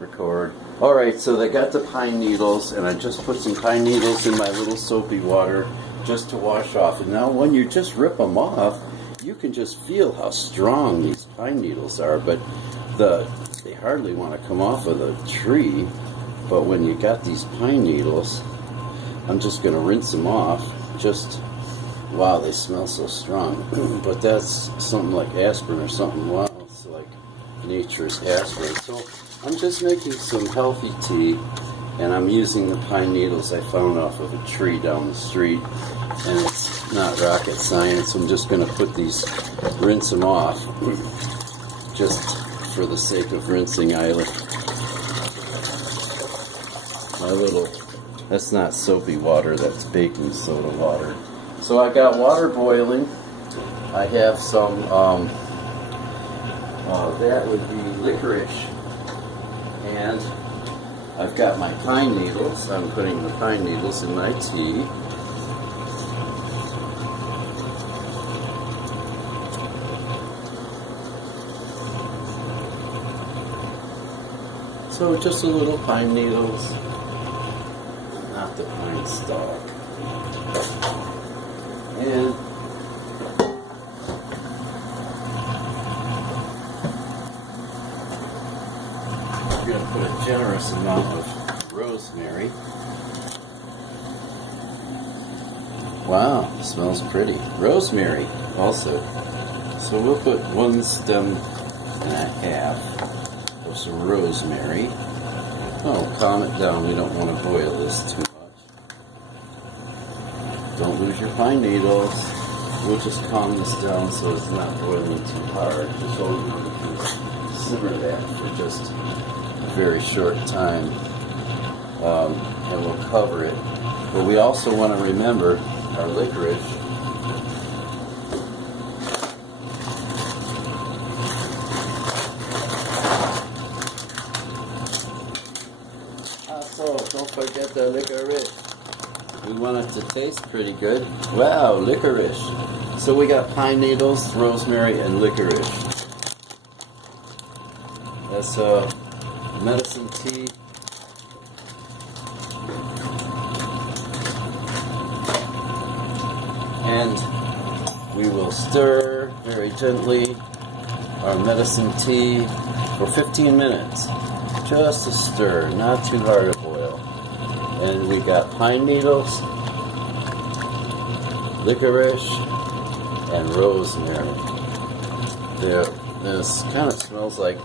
Record. Alright, so they got the pine needles, and I just put some pine needles in my little soapy water just to wash off. And now when you just rip them off, you can just feel how strong these pine needles are, but they hardly want to come off of the tree. But when you got these pine needles, I'm just going to rinse them off. Just, wow, they smell so strong. But that's something like aspirin or something. Wow, it's like nature's aspirin. So I'm just making some healthy tea, and I'm using the pine needles I found off of a tree down the street, and it's not rocket science. I'm just going to put these, rinse them off, just for the sake of rinsing. My little, that's not soapy water, that's baking soda water. So I got water boiling. I have some, that would be licorice. And I've got my pine needles. I'm putting the pine needles in my tea. So just a little pine needles, not the pine stalk. And I'm going to put a generous amount of rosemary. Wow, smells pretty. Rosemary also. So we'll put 1 stem and a half of some rosemary. Oh, calm it down. We don't want to boil this too much. Don't lose your pine needles. We'll just calm this down so it's not boiling too hard. Just hold it and simmer that for just a very short time, and we'll cover it. But we also want to remember our licorice. Also, don't forget the licorice. We want it to taste pretty good. Wow, licorice. So we got pine needles, rosemary, and licorice. That's medicine tea. And we will stir very gently our medicine tea for 15 minutes. Just to stir, not too hard to boil. And we got pine needles, licorice, and rosemary. This kind of smells like